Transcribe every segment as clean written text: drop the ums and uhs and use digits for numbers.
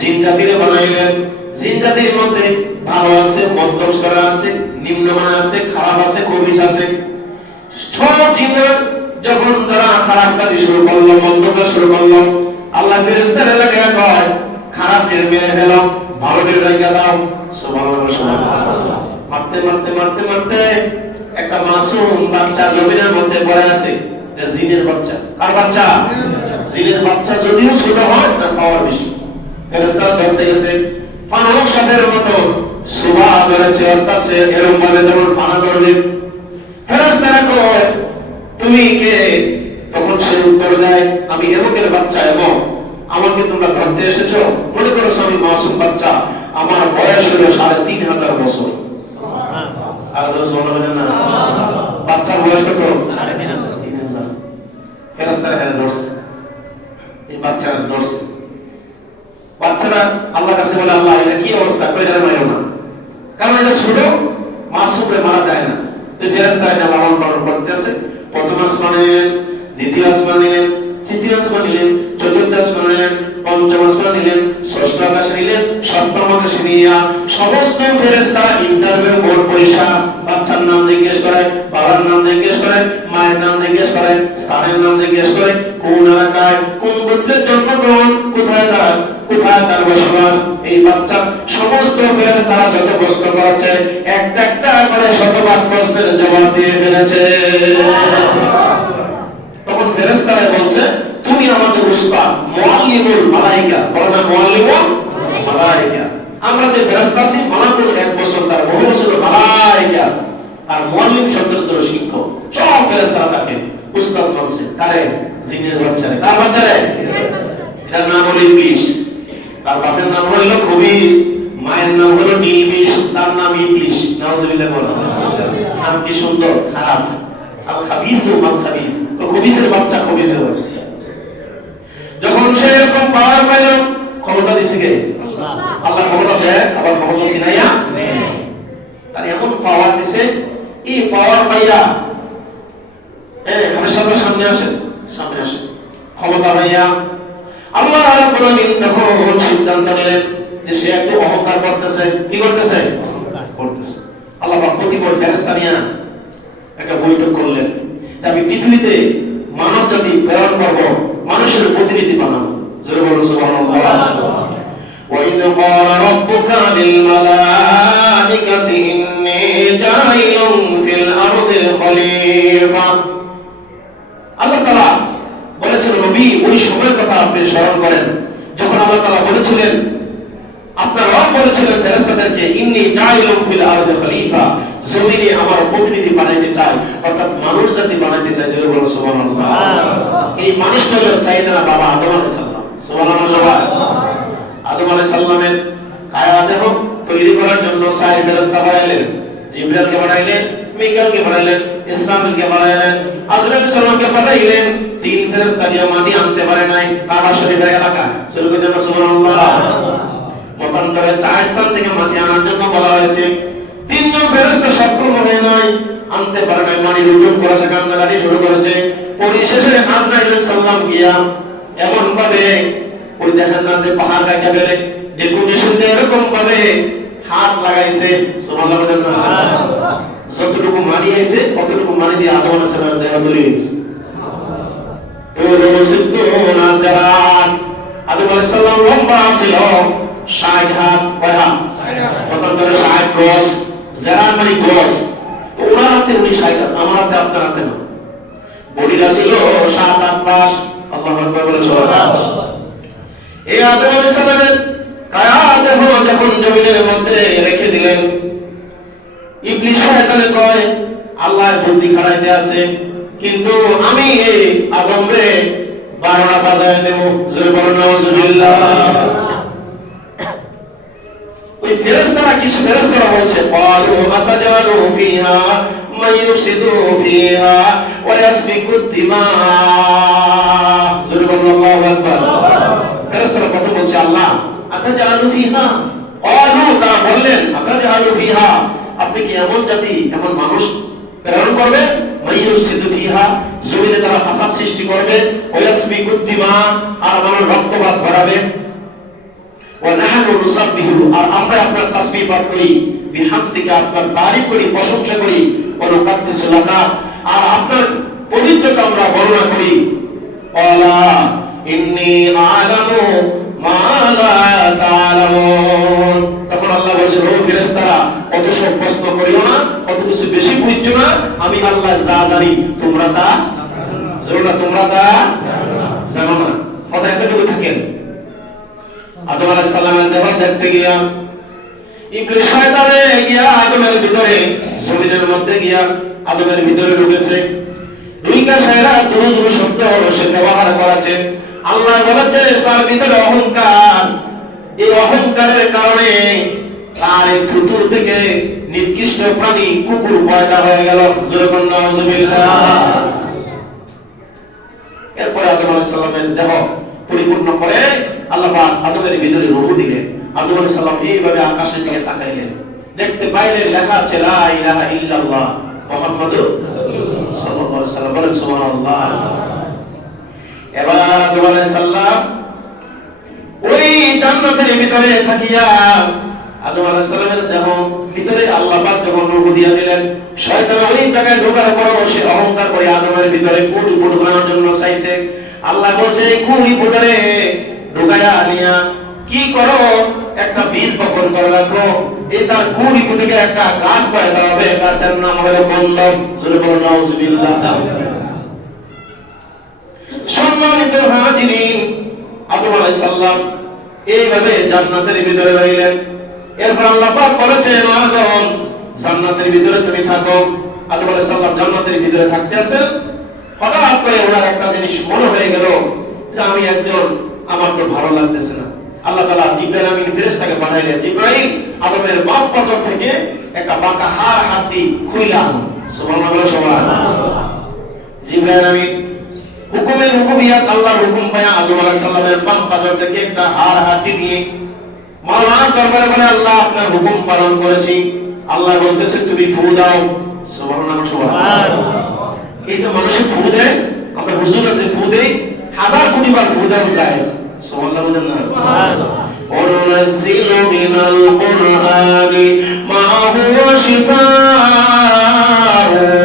জিন জাতিরে বানাইলেন। জিন জাতির মধ্যে ভালো আছে, মধ্যম স্তরে আছে, নিম্নমান আছে, খারাপ আছে, খবিস আছে। সব জিনরা যখন তারা খারাপ কাজ শুরু করলো, মন্দ কাজ শুরু করলো, আল্লাহ ফেরেশতারা লাগে কয় খারাপদের মেরে ফেলো, ভালোদের রেখে দাও। সুবহানাল্লাহ সুবহানাল্লাহ। মারতে মারতে মারতে মারতে একটা মাসুম বাচ্চা জমিনের মধ্যে পড়ে আছে। এটা জিনের বাচ্চা। কার বাচ্চা? জিনের বাচ্চা। যদিও ছোট হয় তার পাওয়ার বেশি। ফেরেশতারা ধরতে গেছে, ফানুক সাপের মতো সুবা ধরেছে ওর কাছে, এরকম ভাবে যেমন ফানা ধরবে। ফেরেশতারা কয় তুমি কে? তখন সে উত্তর দেয় আমি এমকের বাচ্চা এমক, আমাকে তোমরা ধরতে এসেছো? মনে করো আমি মাসুম বাচ্চা, আমার বয়স হলো ৩,৫০০ বছর। আর বলেন না বাচ্চার বয়স কত? ৩,৫০০। ফেরেশতারা এখানে ধরছে, এই বাচ্চারা ধরছে। বাচ্চারা আল্লাহর কাছে বলে আল্লাহ এটা কি অবস্থা? কইরা মারো না, কারণ এটা ছোট, মাসুমে মারা যায় না। তো ফেরেশতারা এটা লালন পালন করতেছে। প্রথম আসমানে নিলেন, দ্বিতীয় আসমানে নিলেন, তৃতীয় আসমানে নিলেন, চতুর্থ আসমানে নিলেন, পঞ্চম আসমানে নিলেন, ষষ্ঠ আকাশে নিলেন, সপ্তম আকাশে নিয়ে সমস্ত ফেরেশতারা ইন্টারভিউ বোর্ড পরীক্ষা, বাচ্চার নাম জিজ্ঞেস করে, বাবার নাম জিজ্ঞেস করে, মায়ের নাম জিজ্ঞেস করে, স্থানের নাম জিজ্ঞেস করে, কোন এলাকায় কোন গোত্রে জন্মগ্রহণ, কোথায় তার বসবাস। এই বাচ্চার সমস্ত ফেরেশতারা যত প্রশ্ন করেছে একটা একটা করে শতভাগ প্রশ্নের জবাব দিয়ে ফেলেছে। তখন ফেরেশতারা বলছে তুমি আমাদের উস্তাদ, মুআল্লিমুল মালায়েকা। বলো না মুআল্লিমুল মালায়েকা। আমরা যে ফেরেশতা আছি, মালাকুল ১ বছর, তার বহু বছর মালায়েকা। আর মুআল্লিম শব্দের অর্থ শিক্ষক। সব ফেরেশতারা তাকে উস্তাদ বলছে। কারে? জিনের বাচ্চারে। কার বাচ্চারে? এটার নাম হলো ইবলিস। তার বাপের নাম হলো খবিস, মায়ের নাম হলো নীলবিষ, তার নাম ইবলিস। নাউজুবিল্লাহ বলো। নাম কি সুন্দর! খারাপ। আল খাবিস ও মাল খাবিস। তো খবিসের বাচ্চা খবিস হয়। যখন সে এরকম পাওয়ার পাইল, ক্ষমতা দিছে কে? আল্লাহ ক্ষমতা দেয়, আবার ক্ষমতা সিনাইয়া দেয়। তার এমন পাওয়ার দিছে, এই পাওয়ার পাইয়া আমার সামনে আসেন, সামনে আসেন। ক্ষমতা পাইয়া আল্লাহ রাব্বুল আলামিন তখন সিদ্ধান্ত নিলেন যে সে একটু অহংকার করতেছে। কি করতেছে? করতেছে। আল্লাহ পাক প্রতিপক্ষ ফেরেশতা নিয়ে একটা বৈঠক করলেন যে আমি পৃথিবীতে মানব জাতি প্রেরণ করব, মানুষের প্রতিনিধি বানাবো। জোরে বলুন সুবহানাল্লাহ। ওয়া ইয ক্বালা রাব্বুকা লিল মালাইকাতি ইন্নী জাইলুন ফিল আরদি খলিফা। আল্লাহ তাআলা বলেছেন নবী ওই সময়ের কথা আপনি স্মরণ করেন যখন আল্লাহ তাআলা বলেছিলেন, আপনার রব বলেছিলেন ফেরেশতাদেরকে ইন্নী জাইলুন ফিল আরদি খলিফা, জমিনে আমার প্রতিনিধি বানাইতে চাই, অর্থাৎ মানুষ জাতি বানাইতে চাই। জোরে বলুন সুবহানাল্লাহ। এই মানুষটা হলো সাইয়েদনা বাবা আদম আলাইহিস সালাম। সুবহানাল্লাহ। আদম আলাইহিস সালামের কায়া দেহ তৈরি করার জন্য 4 ফেরেশতা বানাইলেন। জিবরাইলকে বানাইলেন, মিকাইলকে বানাইলেন, ইসরাফিলকে বানাইলেন, আজরাইল সালামকে পাঠাইলেন। 3 ফেরেশতা দিয়ে মাটি আনতে পারে নাই কাবা শরীফের এলাকা। সুবহানাল্লাহ। মতান্তরে 4 স্থান থেকে মাটি আনার জন্য বলা হয়েছে। 3 জন ফেরেশতা সক্ষম হয় নাই, আনতে পারে নাই, মাটি রুজু করেছে, কান্নাকাটি শুরু করেছে। পরিশেষে আজরাইল সালাম গিয়া এমন ভাবে ওই দেখেন না যে পাহাড় কাটা বেরে ডেকোরেশন দিয়ে এরকম ভাবে হাত লাগাইছে। সুবহানাল্লাহ। যতটুকু মাটি আইছে ততটুকু মাটি দিয়ে আদম আলাইহিস সালামের দেহ তৈরি হয়েছে। তো রসুলুনা জারাত আদম আলাইহিস সালাম লম্বা ছিল 60 হাত। কয় হাত? 60 হাত। মতান্তরে 60 গজ। জারাত মানে গজ। তো ওনার হাতে উনি 60 হাত, আমার হাতে আপনার হাতে না। বডিটা ছিল 7-8 পাশ। আল্লাহু আকবার বলে সুবহানাল্লাহ। এই আদম আলাইহিস সালামের কায়া দেহ যখন জমিনের মধ্যে রেখে দিলেন, ইবলিস শয়তানে কয় আল্লাহর বুদ্ধি খাড়াইতে আছে, কিন্তু আমি এই আদমরে 12টা বাজায় দেব। জোরে বলুন নাউজুবিল্লাহ। ওই ফেরেশতারা কিছু ফেরেশতারা বলছে ক্বালু আতাজালু ফিহা মাইয়ুফসিদু ফিহা ওয়া ইয়াসফিকু দিমা। জোরে বলুন আল্লাহু আকবার। ফেরেশতারা প্রথম বলছে আল্লাহ আতাজালু ফিহা, ক্বালু তারা বললেন আতাজালু ফিহা, আপনি কি এমন জাতি এমন মানুষ প্রেরণ করবে, মাইয়ুফসিদু ফিহা জমিনে তারা ফাসাদ সৃষ্টি করবে, ওয়া ইয়াসফিকু দিমা আর মানুষ রক্তপাত ঘটাবে। ওয়া নাহনু নুসাব্বিহু, আর আমরা আপনার তাসবিহ পাঠ করি, বিহামদিকা, আপনার তারিফ করি, প্রশংসা করি, ওয়া নুকাদ্দিসু লাকা, আর আপনার পবিত্রতা আমরা বর্ণনা করি। ক্বালা ইন্নী আ'লামু মা লা তা'লামুন। তখন আল্লাহ বলেছেন, ও ফেরেশতারা, অত সব প্রশ্ন করিও না, অত কিছু বেশি বুঝছো না, আমি আল্লাহ যা জানি তোমরা তা জানো না, তোমরা তা জানো না। কথা এতটুকু থাকেন। আদম আলাইহিস সালামের দেহ দেখতে গিয়া ইবলিস শয়তানে গিয়া আদমের ভিতরে, জমিনের মধ্যে গিয়া আদমের ভিতরে ঢুকেছে। দুইটা শায়রা দূর দূর শব্দ সে ব্যবহার করেছে। আল্লাহ বলেছে তার ভিতরে অহংকার, এই অহংকারের কারণে তার এই থুতুর থেকে নিকৃষ্ট প্রাণী কুকুর পয়দা হয়ে গেল। জোরে বলুন নাউযুবিল্লাহ। এরপরে আদম আলাইহিস সালামের দেহ পরিপূর্ণ করে আল্লাহ পাক আদমের ভিতরে রূহ দিলেন। আদম আলাইহিস সালাম এইভাবে আকাশের দিকে তাকাইলেন, দেখতে পাইলেন লেখা আছে লা ইলাহা ইল্লাল্লাহ মুহাম্মাদুর সাল্লাল্লাহু আলাইহি ওয়াসাল্লাম। বলেন সুবহানাল্লাহ। এবার আদম আলাইহিস সালাম ওই জান্নাতের ভিতরে থাকিয়া আদম আলাইহিস সালামের দেহ ভিতরে আল্লাহ পাক যখন রূহ দিয়া দিলেন, শয়তান ওই জায়গায় ঢোকার পর সে অহংকার করে আদমের ভিতরে কুড়ি ফুট বানানোর জন্য চাইছে। আল্লাহ বলছে কুড়ি ফুটরে ঢোকায়া নিয়া কি করো, একটা বীজ বপন করে রাখো, এই তার কুড়ি ফুট থেকে একটা গাছ পয়দা হবে, গাছের নাম হলো কন্দম। জোরে বলুন নাউযুবিল্লাহ। সম্মানিত হাজিরিন, আদম আলাইহিস সালাম এইভাবে জান্নাতের ভিতরে রইলেন। এরপর আল্লাহ পাক বলেছেন, আদম জান্নাতের ভিতরে তুমি থাকো। আদম আলাইহিস সালাম জান্নাতের ভিতরে থাকতে আছেন, হঠাৎ করে ওনার একটা জিনিস মনে হয়ে গেল যে আমি একজন, আমার তো ভালো লাগতেছে না। আল্লাহ তাআলা জিবরাইল আমিন ফেরেশতাকে পাঠাইলেন, জিবরাইল আদমের বাম পাঁজর থেকে একটা বাঁকা হাড় হাড্ডি খুইলা আনো। সুবহানাল্লাহ, সুবহানাল্লাহ। জিবরাইল আমিন হুকুমের হুকুমিয়াত, আল্লাহর হুকুম পায়া আদম আলাইহিস সালামের বাম পাঁজর থেকে একটা হাড় হাড্ডি নিয়ে মাওলানার দরবারে বলে, আল্লাহ আপনার হুকুম পালন করেছি। আল্লাহ বলতেছে তুমি ফু দাও। সুবহানাল্লাহ, সুবহানাল্লাহ। এই যে মানুষে ফু দেয়, আমরা হুজুর আছে ফু দেই, হাজার কোটি বার ফু দেওয়া যায়। সুবহানাল্লাহ বলেন না? সুবহানাল্লাহ। ওয়ানুনাজ্জিলু মিনাল কুরআনি মা হুয়া শিফাa'un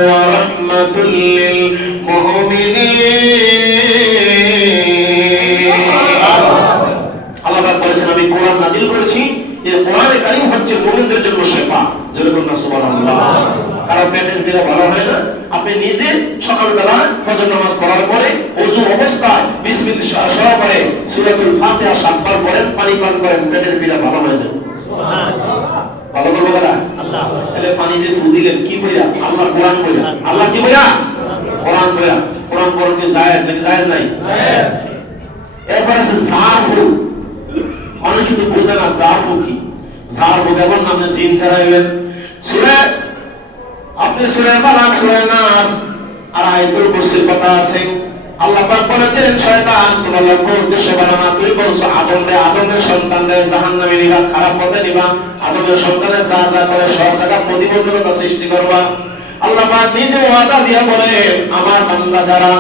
ওয়া রাহমাতুল লিল মুমিনিন। আল্লাহ পাক বলেছেন আমি কোরআন নাযিল করেছি, এই কোরআনে কারীম হচ্ছে মুমিনদের জন্য শিফা। জোরে বলুন সুবহানাল্লাহ। কারো পেটের পীড়া ভালো হয় না, আপনি নিজে সকালবেলা ফজর নামাজ পড়ার পরে ওযু অবস্থায় বিসমিল্লাহ সহকারে সূরাতুল ফাতিহা 7 বার পড়েন, পানি পান করেন, পেটের পীড়া ভালো হয়ে যাবে। সুবহানাল্লাহ। ভালো বলবো না? আল্লাহ। তাহলে পানি যে ফু দিলেন কি কইরা? আল্লাহ কোরআন কইরা। আল্লাহ কি কইরা? কোরআন কইরা। কোরআন পড়া কি জায়েজ নাকি জায়েজ নাই? জায়েজ। এরপর আছে জাফু। মানুষ কিন্তু বুঝে না জাফু কি। জাফু কেমন নামে জিন ছাড়াইবেন। সূরা আপনি সূরা ফালাক, সূরা নাস আর আয়াতুল কুরসির কথা আছে। আল্লাহ পাক বলেছেন শয়তান তোমার লক্ষ্য উদ্দেশ্য বানানা, তুই বলছো আদমের সন্তানদের জাহান্নামে নিবা, খারাপ পথে নিবা, আদমের সন্তানের যা যা করে সব জায়গা প্রতিবন্ধকতা সৃষ্টি করবা। আল্লাহ পাক নিজে ওয়াদা দিয়া বলেন আমার বান্দা যারা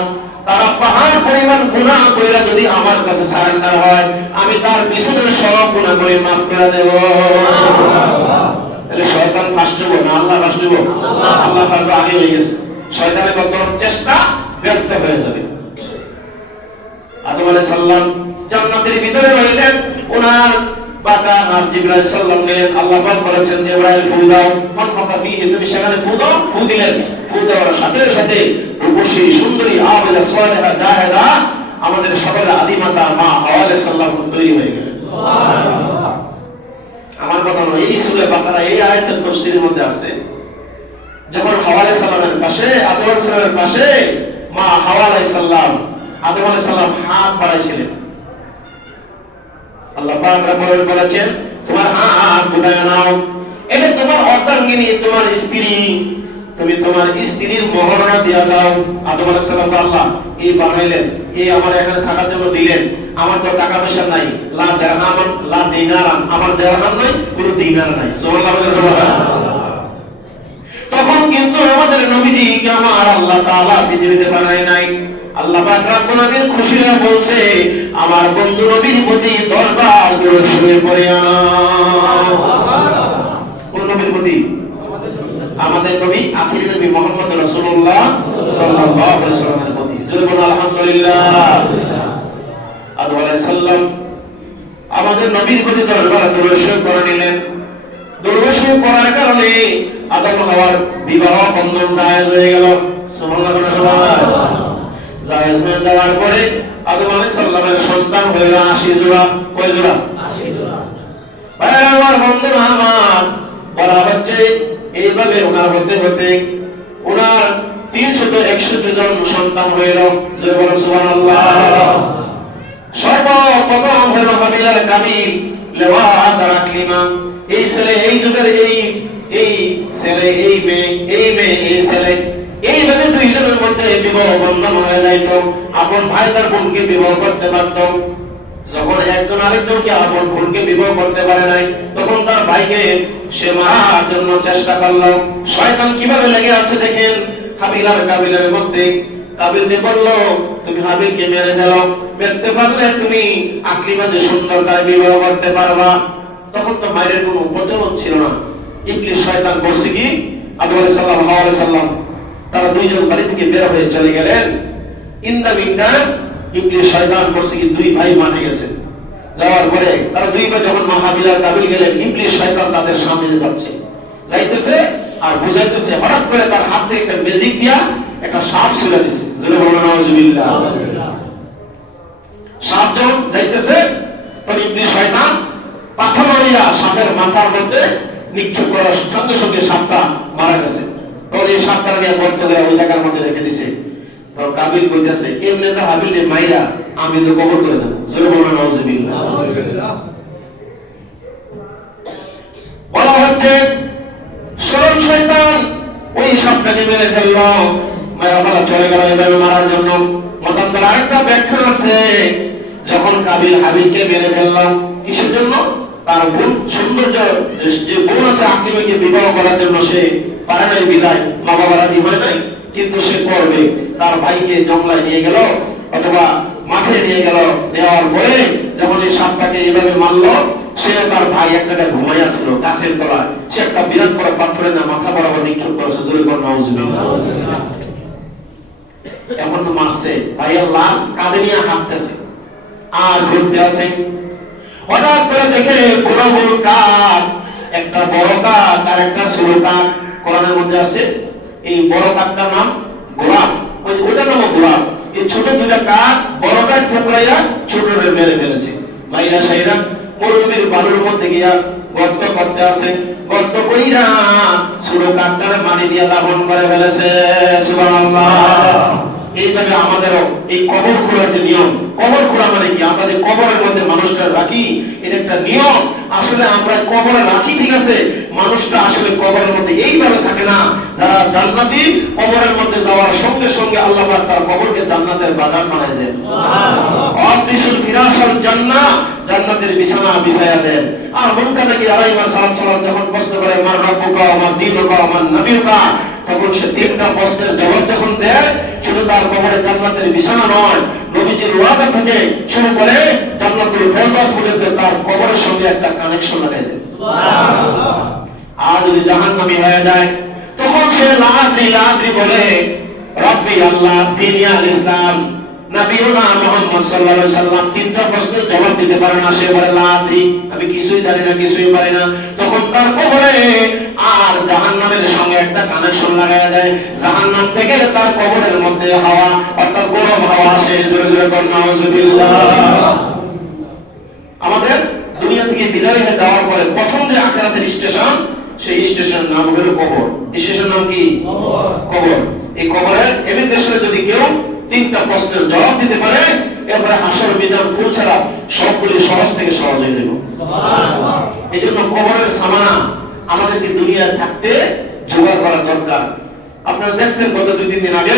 তারা পাহাড় পরিমাণ গুনাহ কইরা যদি আমার কাছে সারেন্ডার হয়, আমি তার পিছনের সব গুনাহ করে মাফ করে দেব। তাহলে শয়তান ফার্স্ট হবো না আল্লাহ ফার্স্ট হবো? আল্লাহ ফার্স্ট আগে হয়ে গেছে, শয়তানের কত চেষ্টা ব্যর্থ হয়ে যাবে। আদম আলাইহিস সালাম জান্নাতের ভিতরে রইলেন, ওনার বাঁকা আর জিবরাইল সাল্লাম নিলেন। আল্লাহ পাক বলেছেন জিবরাইল ফু দাও, ফানফাখা ফীহি, তুমি সেখানে ফু দাও। ফু দিলেন, ফু দেওয়ার সাথে সাথে রূপসী সুন্দরী আবিদা সালেহা জাহেদা আমাদের সকলের আদিমাতা মা হাওয়া আলাইহিস সালাম তৈরি হয়ে গেলেন। সুবহানাল্লাহ। আমার কথা নয়, এই সূরা বাকারা এই আয়াতের তাফসীরের মধ্যে আছে যখন হাওয়া আলাইহিস সালামের পাশে, আদম আলাইহিস সালামের পাশে মা হাওয়া আলাইহিস সালাম আদম আলাইহিস সালাম হাত বাড়াইছিলেন, আল্লাহ পাক রব্বুল বলেছেন তোমার হাত উঠায় নাও, এটা তোমার অর্ধাঙ্গিনী, তোমার স্ত্রী, তুমি তোমার স্ত্রীর মোহরনা দিয়া দাও। আদম আলাইহিস সালাম আল্লাহ এই বানাইলেন, এই আমার এখানে থাকার জন্য দিলেন, আমার তো টাকা পয়সা নাই, লা দিরহাম লা দিনার, আমার দিরহাম নাই, কোনো দিনার নাই। সুবহানাল্লাহ। তখন কিন্তু আমাদের নবীজিকে আমার আল্লাহ তাআলা পৃথিবীতে বানায় নাই, আল্লাহ পাক রব্বুল আলামিন খুশি হয়ে বলছে আমার বন্ধু নবীর প্রতি দরবার দরুদ শরীফ পড়ে আনো। কোন নবীর প্রতি? আমাদের নবী আখিরি নবী মুহাম্মদ রাসূলুল্লাহ সাল্লাল্লাহু আলাইহি ওয়াসাল্লামের প্রতি। জোরে বলুন আলহামদুলিল্লাহ। আদম আলাইহিস সালাম আমাদের নবীর প্রতি দরবার দরুদ শরীফ পড়ে নিলেন। দরুদ শরীফ পড়ার কারণে আদম হাওয়ার বিবাহ বন্ধন জায়েজ হয়ে গেল। সুবহানাল্লাহ। জায়েজ হয়ে যাওয়ার পরে আদম আলাইহিস সালামের সন্তান হইল 80 জোড়া। কয় জোড়া? 80 জোড়া। ভাইরা আমার, বন্ধুরা আমার, বলা হচ্ছে এইভাবে ওনার হতে হতে ওনার 361 জন সন্তান হইল। যে বলে সুবহানাল্লাহ। সর্বপ্রথম হইল হাবিল আর কাবিল, লেওয়াত আর আকলিমা। এই ছেলে এই যুগের এই ছেলে এই মেয়ে এই ছেলে, এইভাবে দুইজনের মধ্যে বিবাহ বন্ধন হয়ে যাইত। আপন ভাই তার বোনকে বিবাহ করতে পারত। যখন একজন আরেকজনকে আপন বোনকে বিবাহ করতে পারে নাই, তখন তার ভাইকে সে মারার জন্য চেষ্টা করলো। শয়তান কিভাবে লেগে আছে দেখেন হাবিল আর কাবিলের মধ্যে। কাবিলকে বলল তুমি হাবিলকে মেরে ফেলো, মেরতে পারলে তুমি আকলিমা যে সুন্দর তার বিবাহ করতে পারবা। তখন তো মায়ের কোনো প্রচলন ছিল না। ইবলিস শয়তান বলছে কি, আদম আলাইহিস সালাম তারা দুইজন বাড়ি থেকে বের হয়ে চলে গেলেন। ইন দা মিনটাইম ইবলিস শয়তান বলছে কি দুই ভাই মারা গেছে। যাওয়ার পরে তারা দুই ভাই যখন হাবিল আর কাবিল গেলেন, ইবলিস শয়তান তাদের সামনে যাচ্ছে, যাইতেছে আর বুঝাইতেছে। হঠাৎ করে তার হাত থেকে একটা ম্যাজিক দিয়া একটা সাপ ছুঁড়ে দিছে। জোরে বলুন নাউজুবিল্লাহ। সাপ যখন যাইতেছে তখন ইবলিস শয়তান পাথর লইয়া সাপের মাথার মধ্যে নিক্ষেপ করার সঙ্গে সঙ্গে সাপটা মারা গেছে। তখন এই সাপটা নিয়ে গর্ত করে ওই জায়গার মধ্যে রেখে দিছে। তো কাবিল কইতেছে এমনি তো হাবিলে মাইরা আমি তো কবর করে দেব। জোরে বলুন নাউজুবিল্লাহ। বলা হচ্ছে সরল শয়তান ওই সাপটাকে মেরে ফেলল, মারা ফেলা চলে গেল এভাবে মারার জন্য। মতান্তর আরেকটা ব্যাখ্যা আছে, যখন কাবিল হাবিলকে মেরে ফেলল কিসের জন্য? তার বোন সৌন্দর্য যে বোন আছে আকলিমাকে বিবাহ করার জন্য সে পারে নাই বিদায়, মা বাবা রাজি হয় নাই, কিন্তু সে করবে। তার ভাইকে জঙ্গলায় নিয়ে গেল অথবা মাঠে নিয়ে গেল। নেওয়ার পরে যখন এই সাপটাকে এভাবে মারলো, সে তার ভাই এক জায়গায় ঘুমাই আসলো গাছের তলায়। সে একটা বিরাট বড় পাথরে না মাথা বরাবর নিক্ষেপ করেছে। জোরে বলুন নাউজুবিল্লাহ। এখন তো মারছে, ভাইয়ের লাশ কাঁধে নিয়ে হাঁটতেছে আর ঘুরতে আসে। হঠাৎ করে দেখে গোলাবুল কাক, একটা বড় কাক আর একটা ছোট কাক। কোরআনের মধ্যে আছে এই বড় কাকটার নাম গোলাপ, ওইটার নাম গোলাপ। এই ছোট দুইটা কাক বড়টা ঠুকরাইয়া ছোটটা মেরে ফেলেছে। মাইরা সাইরা মরুভূমির বালুর মধ্যে গিয়া গর্ত করতে আছে। গর্ত কইরা ছোট কাকটারে মাটি দিয়ে দাফন করে ফেলেছে। সুবহানাল্লাহ। এইভাবে আমাদেরও এই কবর খোঁড়ার যে নিয়ম, কবর খোঁড়া মানে কি? আমরা যে কবরের মধ্যে মানুষটা রাখি, এটা একটা নিয়ম। আসলে আমরা কবরে রাখি ঠিক আছে, মানুষটা আসলে কবরের মধ্যে এইভাবে থাকে না। যারা জান্নাতি কবরের মধ্যে যাওয়ার সঙ্গে সঙ্গে আল্লাহ পাক তার কবরকে জান্নাতের বাগান বানায় দেন। সুবহানাল্লাহ। আফরিসুল ফিরাশাল জান্নাহ, জান্নাতের বিছানা বিছায়া দেন। আর মুনকার নাকি আলাইহিস সালাম যখন প্রশ্ন করে মার রাব্বুকা আমার দীনুকা আমার নবীকা, তখন সে তিনটা প্রশ্নের জবাব যখন দেয়, শুধু তার কবরে জান্নাতের বিছানা নয়, নবীজির ওয়াদা থেকে শুরু করে জান্নাতুল ফেরদাউস পর্যন্ত তার কবরের সঙ্গে একটা কানেকশন লাগাই দেয়। সুবহানাল্লাহ। আর যদি জাহান্নামী হয়ে যায় তখন সে লাদ্রি বলে রব্বি আল্লাহ দিনিয়াল ইসলাম। নবীনা মুহাম্মদ সাল্লাল্লাহু আলাইহি সাল্লাম তিনটা প্রশ্নের জবাব দিতে পারে না। সে বলে লাদ্রি, আমি কিছুই জানি না, কিছুই পারি না। তখন তার কবরে আর জাহান্নামের সঙ্গে একটা কানেকশন লাগায়া দেয়। জাহান্নাম থেকে তার কবরের মধ্যে হাওয়া অর্থাৎ গরম হাওয়া আসে। জোরে জোরে বলুন নাউজুবিল্লাহ। আমাদের দুনিয়া থেকে বিদায় হয়ে যাওয়ার পরে প্রথম যে আখিরাতের স্টেশন, সেই স্টেশনের নাম হলো কবর। স্টেশনের নাম কি? কবর। এই কবরের ইমিগ্রেশনে যদি কেউ তিনটা প্রশ্নের জবাব দিতে পারে, এরপরে হাসর মিজান ফুল ছাড়া সবগুলি সহজ থেকে সহজ হয়ে যাবে। সুবহানাল্লাহ। এজন্য কবরের সামানা আমাদেরকে দুনিয়ায় থাকতে জোগাড় করা দরকার। আপনারা দেখছেন গত 2-3 দিন আগে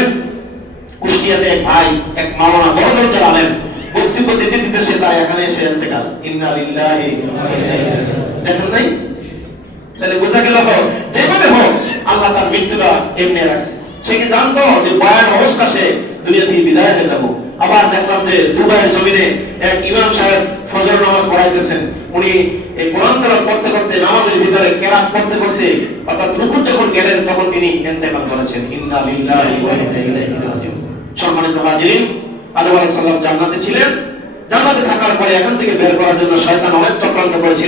কুষ্টিয়াতে এক ভাই, এক মাওলানা বড় দরজার আলেম, বক্তব্য দিতে দিতে সে তার এখানে এসে ইন্তেকাল। ইন্না লিল্লাহি ওয়া ইন্না ইলাইহি রাজিউন। দেখেন নাই? তাহলে বোঝা গেল যেভাবে হোক আল্লাহ তার মৃত্যুটা এমনি রাখছে। সে কি জানতো যে বয়ান অবস্থা সে দুনিয়া থেকে বিদায় হয়ে যাব। আবার দেখলাম যে দুবাইয়ের জমিনে এক ইমাম সাহেব ফজর নামাজ পড়াইতেছেন, উনি এই কোরআন তেলাওয়াত করতে করতে নামাজের ভিতরে কেরাত পড়তে করতে অর্থাৎ রুকু যখন গেলেন তখন তিনি ইন্তেকাল করেছেন। ইন্না লিল্লাহি ওয়া ইন্না ইলাইহি রাজিউন। সম্মানিত হাজিরিন, আদম আলাইহিস সালাম জান্নাতে ছিলেন। জান্নাতে থাকার পরে এখান থেকে বের করার জন্য শয়তান অনেক চক্রান্ত করেছিল।